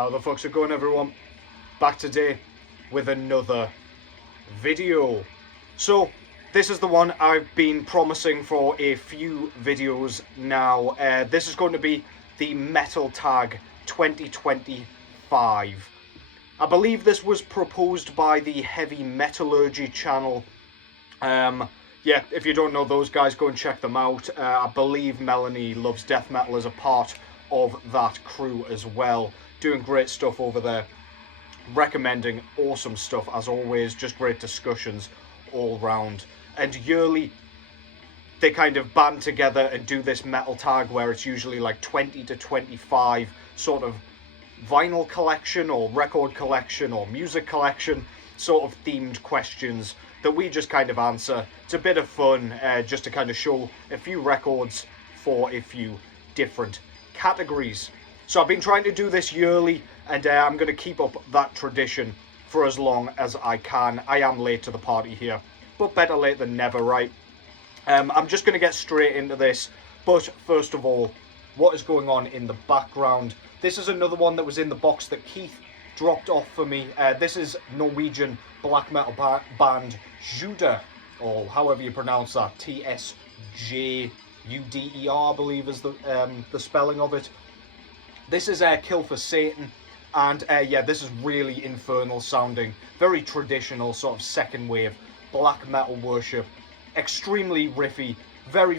How the fuck's it going, everyone? Back today with another video. So this is the one I've been promising for a few videos now. This is going to be the Metal Tag 2025. I believe this was proposed by the Heavy Metallurgy channel. Yeah, if you don't know those guys, go and check them out. I believe Melanie Loves Death Metal is a part of that crew as well. Doing great stuff over there. Recommending awesome stuff as always. Just great discussions all round. And yearly, they kind of band together and do this metal tag where it's usually like 20 to 25 sort of vinyl collection or record collection or music collection sort of themed questions that we just kind of answer. It's a bit of fun just to kind of show a few records for a few different categories. So I've been trying to do this yearly, and I'm going to keep up that tradition for as long as I can. I am late to the party here, but better late than never, right? I'm just going to get straight into this, but first of all, what is going on in the background? This is another one that was in the box that Keith dropped off for me. This is Norwegian black metal band Juda, or however you pronounce that, Tsjuder, I believe is the spelling of it. This is Kill for Satan, and yeah, this is really infernal sounding, very traditional sort of second wave black metal worship, extremely riffy, very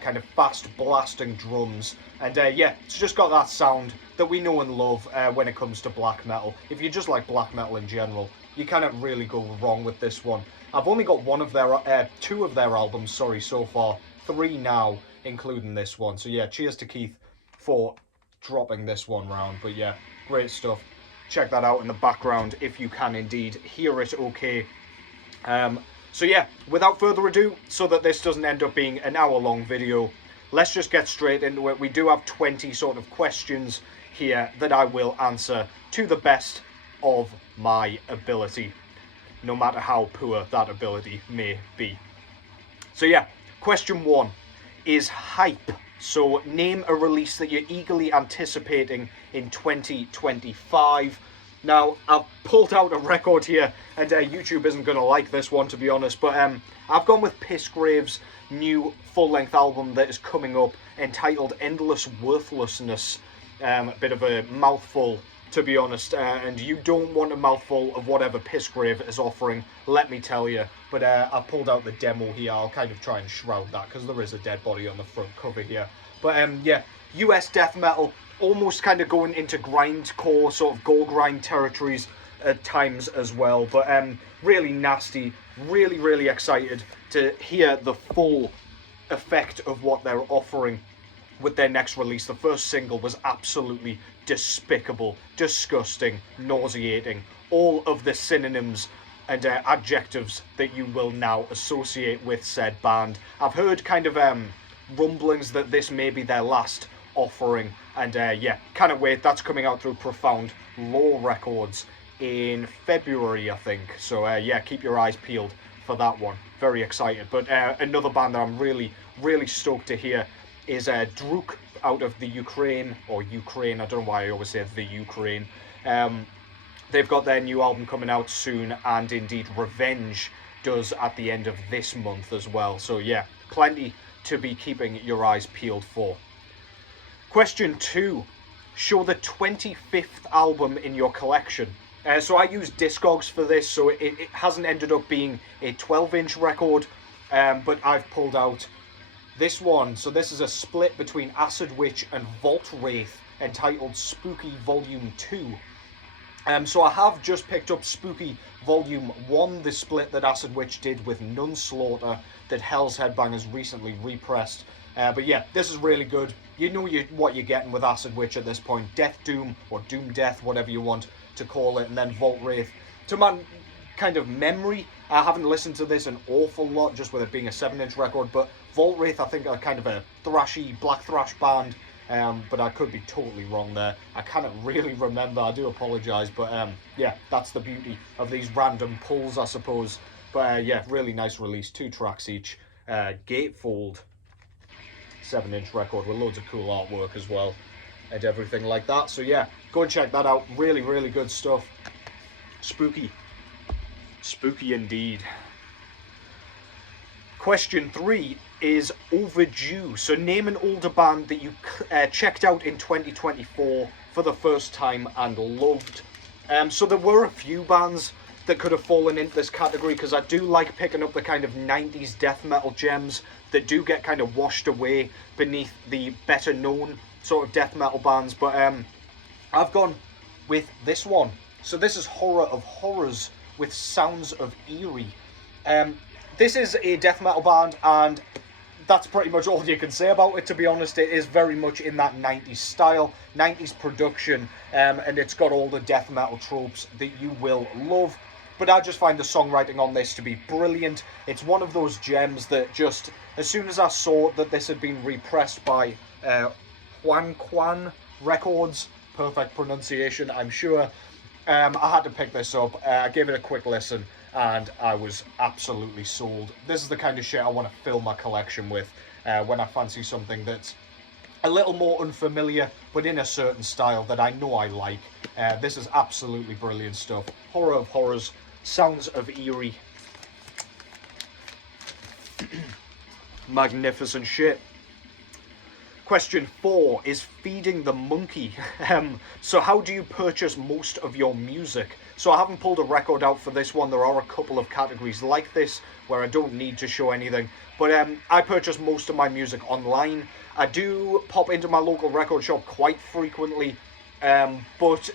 kind of fast blasting drums, and yeah, it's just got that sound that we know and love when it comes to black metal. If you just like black metal in general, you cannot really go wrong with this one. I've only got two of their albums, sorry, so far, 3 now, including this one. So yeah, cheers to Keith for dropping this one round. But yeah, great stuff. Check that out in the background if you can indeed hear it okay. So yeah, without further ado, so that this doesn't end up being an hour-long video, let's just get straight into it. We do have 20 sort of questions here that I will answer to the best of my ability, no matter how poor that ability may be. So yeah, question 1 is hype. So name a release that you're eagerly anticipating in 2025. Now, I've pulled out a record here, and YouTube isn't going to like this one, to be honest, but I've gone with Pissgrave's new full-length album that is coming up, entitled Endless Worthlessness. A bit of a mouthful, to be honest, and you don't want a mouthful of whatever Pissgrave is offering, let me tell you. But I've pulled out the demo here. I'll kind of try and shroud that, because there is a dead body on the front cover here. But yeah, US death metal, almost kind of going into grindcore, sort of gore grind territories at times as well. But really nasty, really excited to hear the full effect of what they're offering with their next release. The first single was absolutely despicable, disgusting, nauseating, all of the synonyms and adjectives that you will now associate with said band. I've heard kind of rumblings that this may be their last offering, and yeah, can't wait. That's coming out through Profound Law Records in February, I think. So yeah, keep your eyes peeled for that one. Very excited. But another band that I'm really stoked to hear is Druk out of the Ukraine, or Ukraine, I don't know why I always say the Ukraine. They've got their new album coming out soon, and indeed Revenge does at the end of this month as well. So yeah, plenty to be keeping your eyes peeled for. Question 2, show the 25th album in your collection. So I use Discogs for this, so it hasn't ended up being a 12-inch record, but I've pulled out this one. So this is a split between Acid Witch and Vault Wraith, entitled Spooky Volume 2. So I have just picked up Spooky Volume 1, the split that Acid Witch did with Nunslaughter that Hell's Headbangers recently repressed. But yeah, this is really good. You know what you're getting with Acid Witch at this point. Death Doom, or Doom Death, whatever you want to call it. And then Vault Wraith. To my kind of memory, I haven't listened to this an awful lot, just with it being a 7-inch record. But Vault Wraith, I think, are kind of a thrashy, black thrash band. But I could be totally wrong there. I cannot really remember. I do apologise. But yeah, that's the beauty of these random pulls, I suppose. But yeah, really nice release. 2 tracks each. Gatefold, 7-inch record with loads of cool artwork as well. and everything like that. So yeah, go and check that out. Really, really good stuff. Spooky. Spooky indeed. Question 3 is overdue. So name an older band that you checked out in 2024 for the first time and loved. So there were a few bands that could have fallen into this category, because I do like picking up the kind of 90s death metal gems that do get kind of washed away beneath the better known sort of death metal bands. But I've gone with this one. So this is Horror of Horrors with Sounds of Eerie. This is a death metal band, and that's pretty much all you can say about it, to be honest. It is very much in that 90s style, 90s production, and it's got all the death metal tropes that you will love. But I just find the songwriting on this to be brilliant. It's one of those gems that just, as soon as I saw that this had been repressed by Juan Records, perfect pronunciation, I'm sure, I had to pick this up. I gave it a quick listen, and I was absolutely sold. This is the kind of shit I want to fill my collection with when I fancy something that's a little more unfamiliar, but in a certain style that I know I like. This is absolutely brilliant stuff. Horror of Horrors, Sounds of Eerie. Magnificent shit. Question 4 is Feeding the Monkey. So how do you purchase most of your music? So I haven't pulled a record out for this one. There are a couple of categories like this where I don't need to show anything. But I purchase most of my music online. I do pop into my local record shop quite frequently, but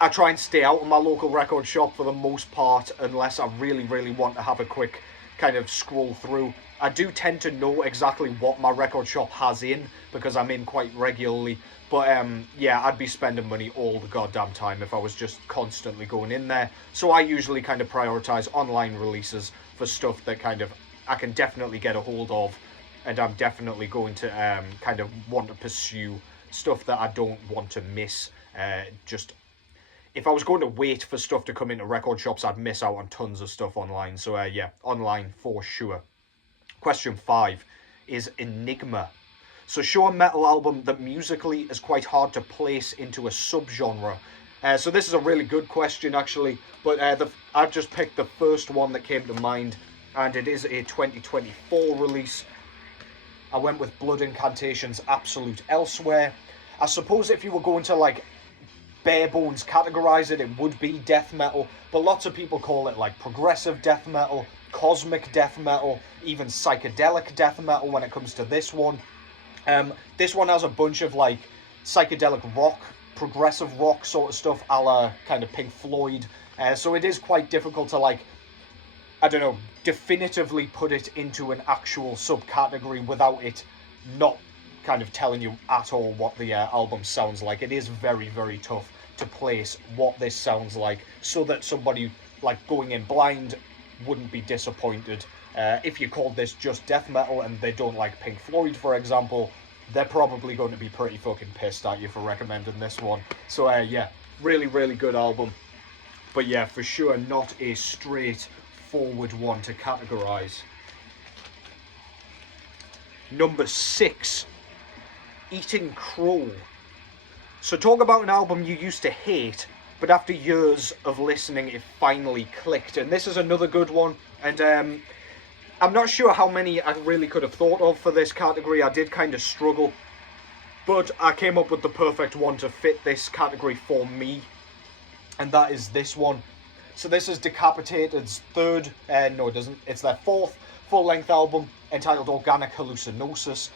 I try and stay out of my local record shop for the most part, unless I really, really want to have a quick kind of scroll through. I do tend to know exactly what my record shop has in, because I'm in quite regularly. But yeah, I'd be spending money all the goddamn time if I was just constantly going in there. So I usually kind of prioritize online releases for stuff that kind of I can definitely get a hold of, and I'm definitely going to kind of want to pursue stuff that I don't want to miss. Just if I was going to wait for stuff to come into record shops, I'd miss out on tons of stuff online. So yeah, online for sure. Question 5 is Enigma. So show a metal album that musically is quite hard to place into a subgenre. So this is a really good question, actually, but I've just picked the first one that came to mind, and it is a 2024 release. I went with Blood Incantation's Absolute Elsewhere. I suppose if you were going to like bare bones categorize it, it would be death metal, but lots of people call it like progressive death metal, cosmic death metal, even psychedelic death metal when it comes to this one. This one has a bunch of like psychedelic rock, progressive rock sort of stuff, a la kind of Pink Floyd. So it is quite difficult to like, I don't know, definitively put it into an actual subcategory without it not kind of telling you at all what the album sounds like. It is very, very tough to place what this sounds like so that somebody like going in blind wouldn't be disappointed. If you called this just death metal and they don't like Pink Floyd, for example, they're probably going to be pretty fucking pissed at you for recommending this one. So yeah, really, really good album. But yeah, for sure not a straightforward one to categorize. Number 6, Eating Crow. So talk about an album you used to hate, but after years of listening, it finally clicked. And this is another good one. And I'm not sure how many I really could have thought of for this category. I did kind of struggle, but I came up with the perfect one to fit this category for me, and that is this one. So this is Decapitated's third, no it doesn't, it's their fourth full-length album entitled Organic Hallucinosis.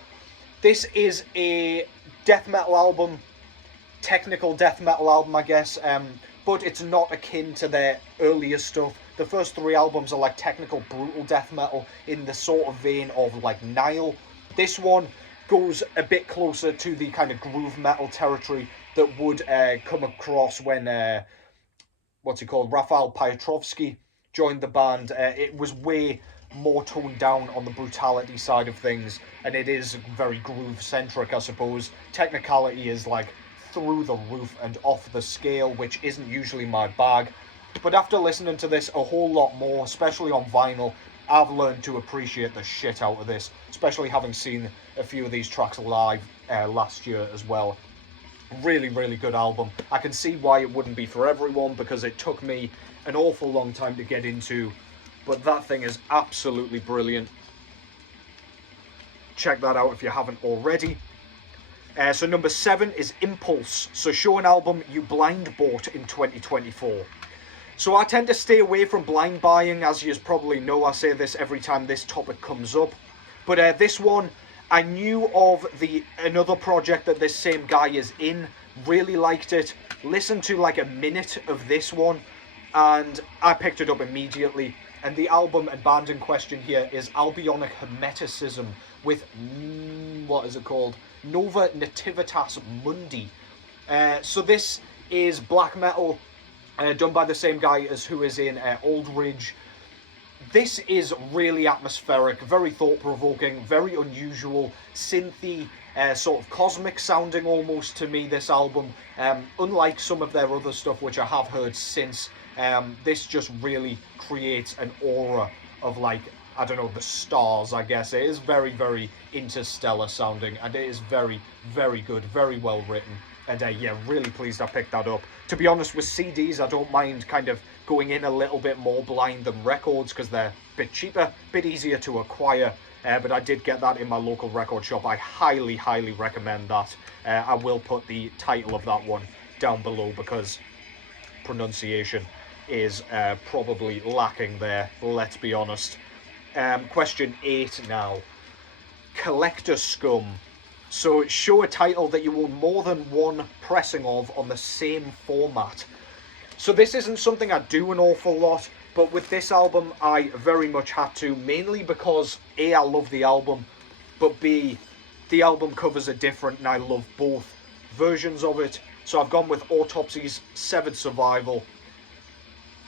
This is a death metal album, technical death metal album, I guess, but it's not akin to their earlier stuff. The first 3 albums are like technical brutal death metal in the sort of vein of like Nile. This one goes a bit closer to the kind of groove metal territory that would come across when what's he called, Rafael Piotrowski joined the band. It was way more toned down on the brutality side of things, and it is very groove centric, I suppose. Technicality is like through the roof and off the scale, which isn't usually my bag. But after listening to this a whole lot more, especially on vinyl, I've learned to appreciate the shit out of this, especially having seen a few of these tracks live last year as well. Really, really good album. I can see why it wouldn't be for everyone, because it took me an awful long time to get into, but that thing is absolutely brilliant. Check that out if you haven't already. So number 7 is Impulse. So show an album you blind bought in 2024. So I tend to stay away from blind buying, as you probably know. I say this every time this topic comes up. But this one, I knew of another project that this same guy is in, really liked it, listened to like a minute of this one, and I picked it up immediately. And the album and band in question here is Albionic Hermeticism with, what is it called? Nova Nativitas Mundi. So this is black metal, done by the same guy as who is in Aldridge. This is really atmospheric, very thought-provoking, very unusual, synthy, sort of cosmic sounding almost to me, this album. Unlike some of their other stuff, which I have heard since, this just really creates an aura of, like, I don't know, the stars, I guess. It is very, very interstellar sounding, and it is very, very good, very well written. And yeah, really pleased I picked that up. To be honest, with CDs, I don't mind kind of going in a little bit more blind than records, because they're a bit cheaper, a bit easier to acquire. But I did get that in my local record shop. I highly, highly recommend that. I will put the title of that one down below, because pronunciation is probably lacking there, let's be honest. Question 8 now. Collector Scum. So show a title that you own more than one pressing of on the same format. So this isn't something I do an awful lot, but with this album I very much had to, mainly because A, I love the album, but B, the album covers are different and I love both versions of it. So I've gone with Topsies' Severed Survival.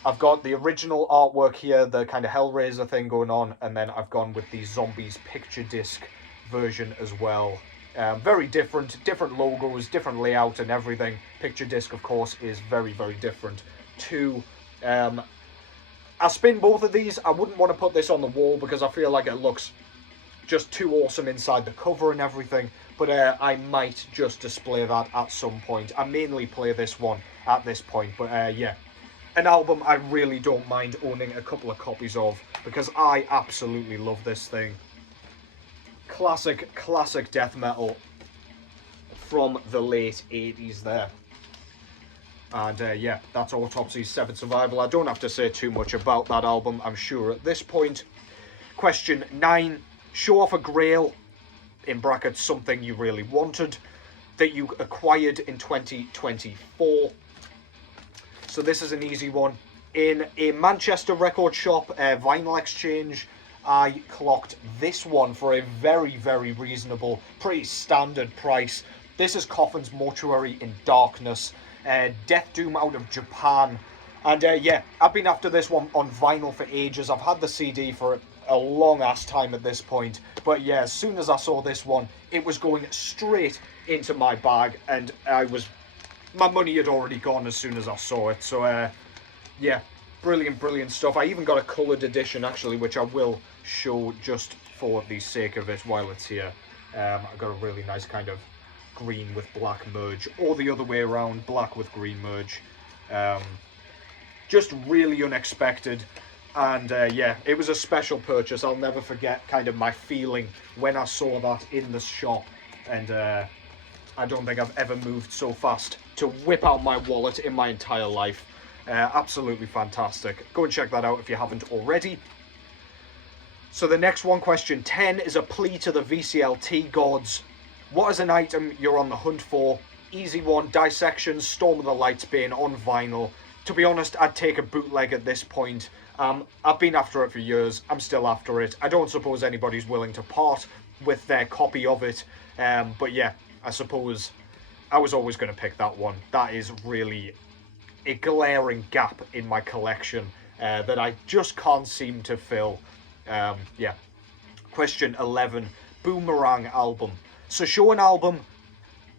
I've got the original artwork here, the kind of Hellraiser thing going on, and then I've gone with the Zombies picture disc version as well. Very different logos, different layout and everything. Picture disc, of course, is very, very different too. I spin both of these. I wouldn't want to put this on the wall because I feel like it looks just too awesome inside the cover and everything, but I might just display that at some point. I mainly play this one at this point, but yeah. An album I really don't mind owning a couple of copies of, because I absolutely love this thing. Classic death metal from the late 80s there. And yeah, that's Autopsy's Severed Survival. I don't have to say too much about that album, I'm sure, at this point. Question 9. Show off a grail, in brackets, something you really wanted, that you acquired in 2024. So this is an easy one. In a Manchester record shop, Vinyl Exchange, I clocked this one for a very, very reasonable, pretty standard price. This is Coffin's Mortuary in Darkness, Death Doom out of Japan. And yeah, I've been after this one on vinyl for ages. I've had the CD for a long ass time at this point. But yeah, as soon as I saw this one, it was going straight into my bag, and my money had already gone as soon as I saw it. So yeah, brilliant stuff. I even got a coloured edition actually, which I will show just for the sake of it while it's here. I got a really nice kind of green with black merge, or the other way around, black with green merge. Just really unexpected, and yeah, it was a special purchase. I'll never forget kind of my feeling when I saw that in the shop, and I don't think I've ever moved so fast to whip out my wallet in my entire life. Absolutely fantastic. Go and check that out if you haven't already. So the next one, question 10, is a plea to the VCLT gods. What is an item you're on the hunt for? Easy one, Dissection, Storm of the Lightsbane on vinyl. To be honest, I'd take a bootleg at this point. I've been after it for years. I'm still after it. I don't suppose anybody's willing to part with their copy of it. But yeah, I suppose I was always going to pick that one. That is really a glaring gap in my collection that I just can't seem to fill. Yeah. Question 11, Boomerang album. So show an album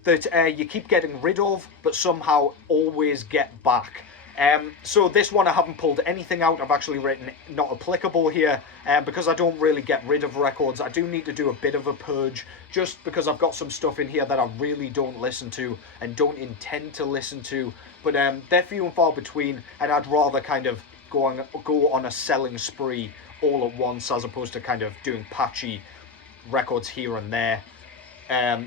that you keep getting rid of, but somehow always get back. So this one I haven't pulled anything out. I've actually written not applicable here because I don't really get rid of records. I do need to do a bit of a purge just because I've got some stuff in here that I really don't listen to and don't intend to listen to. But they're few and far between, and I'd rather kind of go on a selling spree all at once as opposed to kind of doing patchy records here and there.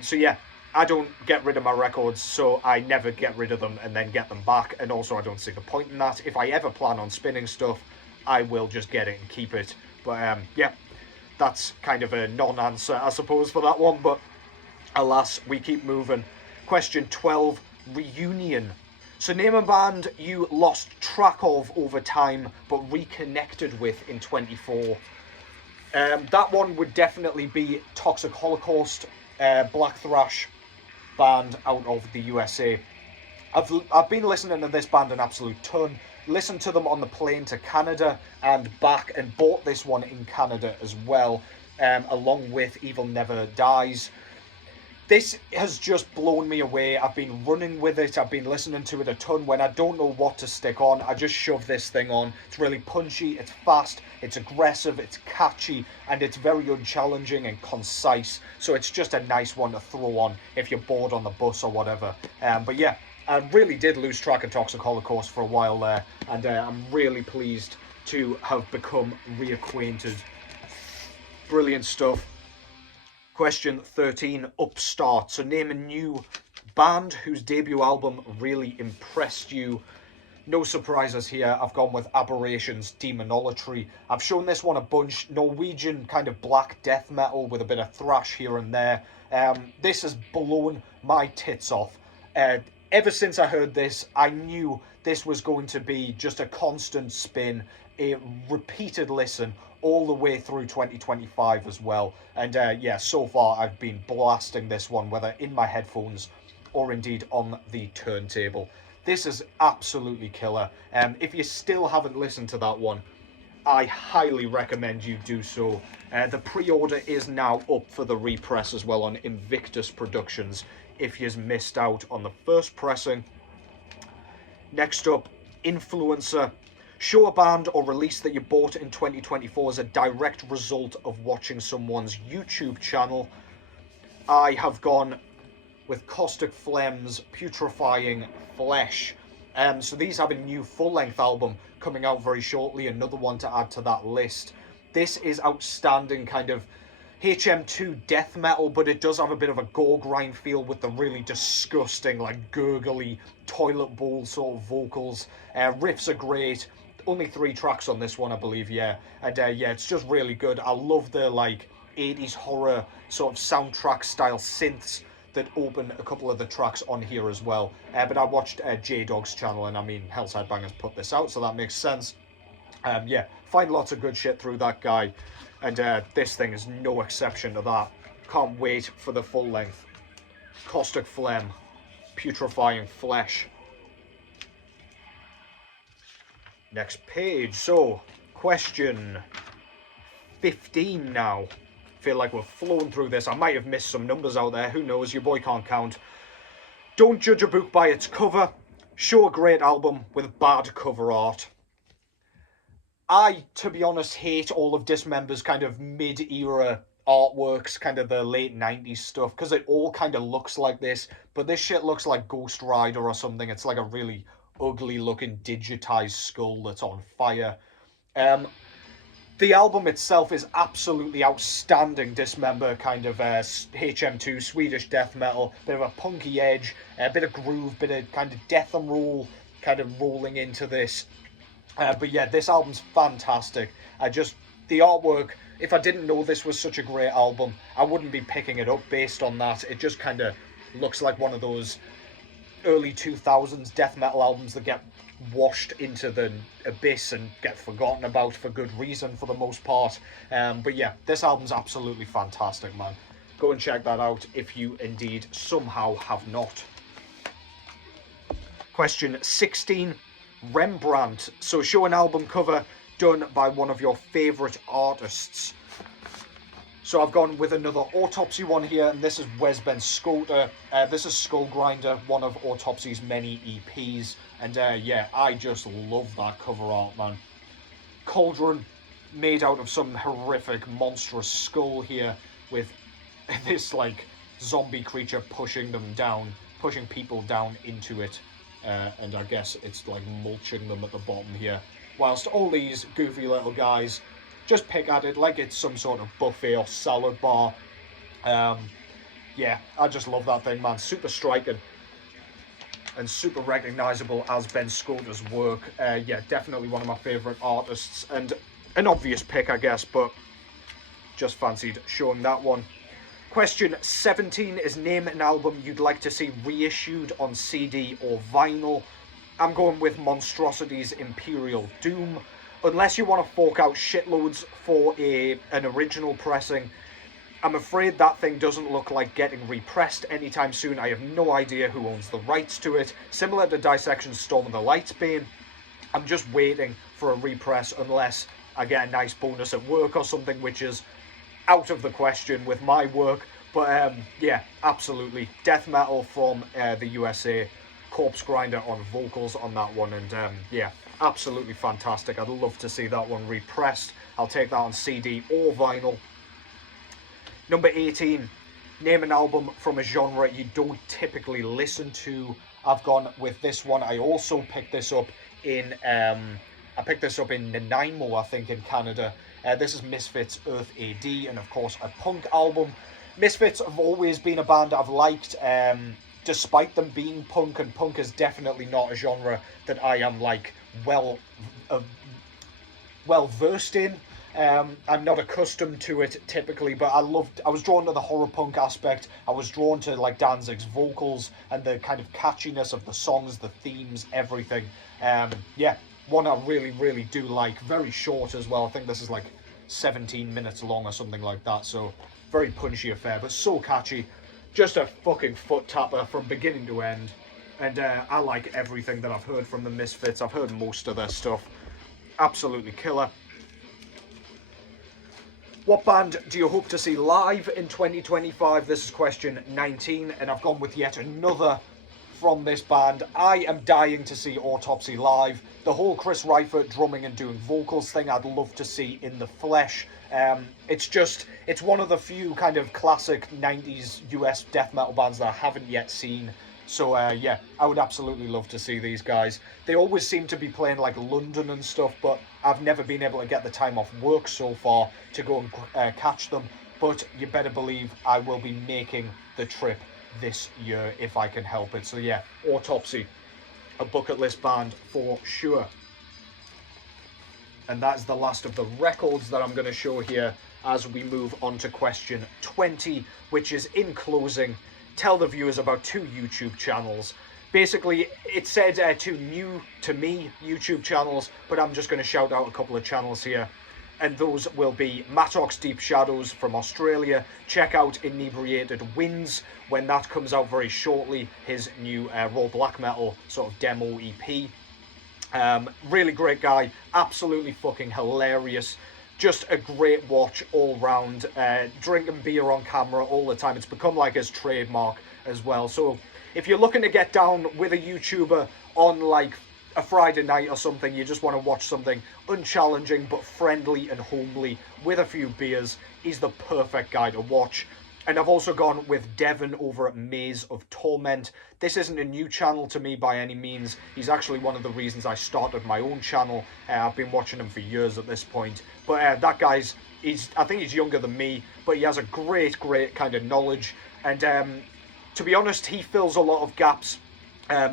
So yeah, I don't get rid of my records, so I never get rid of them and then get them back, and also I don't see the point in that. If I ever plan on spinning stuff, I will just get it and keep it. But yeah, that's kind of a non-answer, I suppose, for that one, but alas, we keep moving. Question 12, Reunion. So name a band you lost track of over time, but reconnected with in 24. That one would definitely be Toxic Holocaust, black thrash band out of the USA. I've been listening to this band an absolute ton. Listened to them on the plane to Canada and back, and bought this one in Canada as well, along with Evil Never Dies. This has just blown me away. I've been running with it. I've been listening to it a ton. When I don't know what to stick on, I just shove this thing on. It's really punchy, it's fast, it's aggressive, it's catchy, and it's very unchallenging and concise. So it's just a nice one to throw on if you're bored on the bus or whatever. But yeah, I really did lose track of Toxic Holocaust for a while there, and I'm really pleased to have become reacquainted. Brilliant stuff. Question 13, Upstart. So name a new band whose debut album really impressed you. No surprises here. I've gone with Aberration's Demonolatry. I've shown this one a bunch. Norwegian kind of black death metal with a bit of thrash here and there. This has blown my tits off. Ever since I heard this, I knew this was going to be just a constant spin, a repeated listen all the way through 2025 as well. And yeah, so far I've been blasting this one, whether in my headphones or indeed on the turntable. This is absolutely killer. If you still haven't listened to that one, I highly recommend you do so. The pre-order is now up for the repress as well on Invictus Productions if you've missed out on the first pressing. Next up, Influencer. Show a band or release that you bought in 2024 as a direct result of watching someone's YouTube channel. I have gone with Caustic Phlegm's Putrefying Flesh. So these have a new full-length album coming out very shortly, another one to add to that list. This is outstanding kind of HM2 death metal, but it does have a bit of a gore grind feel with the really disgusting, like gurgly, toilet bowl sort of vocals. Riffs are great. Only 3 tracks on this one, I believe, yeah. And yeah, it's just really good. I love the like 80s horror sort of soundtrack style synths that open a couple of the tracks on here as well. But I watched J-Dog's channel, and I mean, Hell's Headbangers put this out, so that makes sense. Yeah, find lots of good shit through that guy, and this thing is no exception to that. Can't wait for the full length. Caustic Phlegm, Putrefying Flesh. Next page. So, question 15 now. Feel like we're flowing through this. I might have missed some numbers out there. Who knows? Your boy can't count. Don't judge a book by its cover. Show a great album with bad cover art. I, to be honest, hate all of Dismember's kind of mid-era artworks, kind of the late 90s stuff, because it all kind of looks like this, but this shit looks like Ghost Rider or something. It's like a really ugly looking digitized skull that's on fire. The album itself is absolutely outstanding. Dismember kind of HM2 Swedish death metal, bit of a punky edge, a bit of groove, bit of kind of death and roll kind of rolling into this. But yeah, this album's fantastic. The artwork, if I didn't know this was such a great album, I wouldn't be picking it up based on that. It just kind of looks like one of those early 2000s death metal albums that get washed into the abyss and get forgotten about for good reason for the most part. But yeah, this album's absolutely fantastic, man. Go and check that out if you indeed somehow have not. Question 16, Rembrandt. So show an album cover done by one of your favourite artists. So I've gone with another Autopsy one here, and this is Wes Ben Scota. This is Skull Grinder, one of Autopsy's many EPs. And yeah, I just love that cover art, man. Cauldron made out of some horrific, monstrous skull here, with this, like, zombie creature pushing them down, pushing people down into it. And I guess it's, like, mulching them at the bottom here. Whilst all these goofy little guys just pick at it like it's some sort of buffet or salad bar. Yeah, I just love that thing, man. Super striking and super recognisable as Ben Scota's work. Yeah, definitely one of my favourite artists, and an obvious pick, I guess, but just fancied showing that one. Question 17 is name an album you'd like to see reissued on CD or vinyl. I'm going with Monstrosity's Imperial Doom. Unless you want to fork out shitloads for an original pressing, I'm afraid that thing doesn't look like getting repressed anytime soon. I have no idea who owns the rights to it. Similar to Dissection's Storm of the Lightsbane, I'm just waiting for a repress unless I get a nice bonus at work or something, which is out of the question with my work. But yeah, absolutely. Death metal from the USA. Corpse Grinder on vocals on that one, and yeah, absolutely fantastic. I'd love to see that one repressed. I'll take that on CD or vinyl. Number 18, name an album from a genre you don't typically listen to. I've gone with this one. I also picked this up in Nanaimo, I think, in Canada. This is Misfits' Earth AD, and of course a punk album. Misfits have always been a band I've liked, despite them being punk, and punk is definitely not a genre that I am, like, well versed in. I'm not accustomed to it typically, but I was drawn to the horror punk aspect. I was drawn to, like, Danzig's vocals and the kind of catchiness of the songs, the themes, everything. Yeah, one I really, really do like. Very short as well. I think this is like 17 minutes long or something like that, so very punchy affair, but so catchy. Just a fucking foot tapper from beginning to end. And I like everything that I've heard from the Misfits. I've heard most of their stuff. Absolutely killer. What band do you hope to see live in 2025? This is question 19, and I've gone with yet another from this band. I am dying to see Autopsy live. The whole Chris Reifert drumming and doing vocals thing I'd love to see in the flesh. It's one of the few kind of classic 90s US death metal bands that I haven't yet seen. So yeah, I would absolutely love to see these guys. They always seem to be playing like London and stuff, but I've never been able to get the time off work so far to go and catch them. But you better believe I will be making the trip this year if I can help it. So yeah, Autopsy, a bucket list band for sure. And that's the last of the records that I'm going to show here as we move on to question 20, which is, in closing, tell the viewers about 2 YouTube channels. Basically, it said 2 new to me YouTube channels, but I'm just going to shout out a couple of channels here. And those will be Mattox Deep Shadows from Australia. Check out Inebriated Winds when that comes out very shortly. His new raw black metal sort of demo EP. Really great guy, absolutely fucking hilarious. Just a great watch all round. Drinking beer on camera all the time. It's become like his trademark as well. So if you're looking to get down with a YouTuber on like a Friday night or something, you just want to watch something unchallenging but friendly and homely with a few beers, he's the perfect guy to watch. And I've also gone with Devon over at Maze of Torment. This isn't a new channel to me by any means. He's actually one of the reasons I started my own channel. I've been watching him for years at this point. But that guy's, I think he's younger than me, but he has a great kind of knowledge. And to be honest, he fills a lot of gaps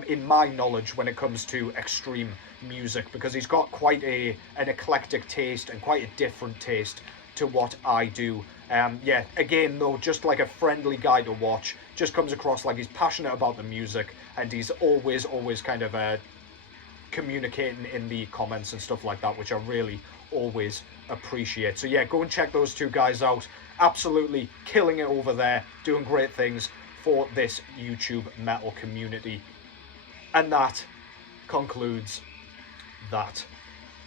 in my knowledge when it comes to extreme music, because he's got quite an eclectic taste and quite a different taste to what I do. Yeah, again though, just like a friendly guy to watch, just comes across like he's passionate about the music, and he's always kind of communicating in the comments and stuff like that, which I really always appreciate. So yeah, go and check those 2 guys out. Absolutely killing it over there, doing great things for this YouTube metal community. And that concludes that.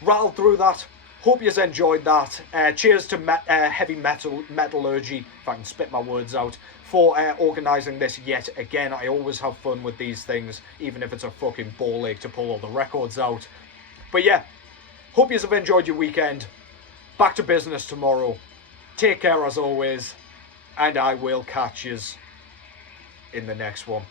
Rattled through that. hope you've enjoyed that. Cheers to Heavy Metallurgy, if I can spit my words out, for organising this yet again. I always have fun with these things, even if it's a fucking ball ache to pull all the records out. But yeah, hope you have enjoyed your weekend. Back to business tomorrow. Take care as always, and I will catch yous in the next one.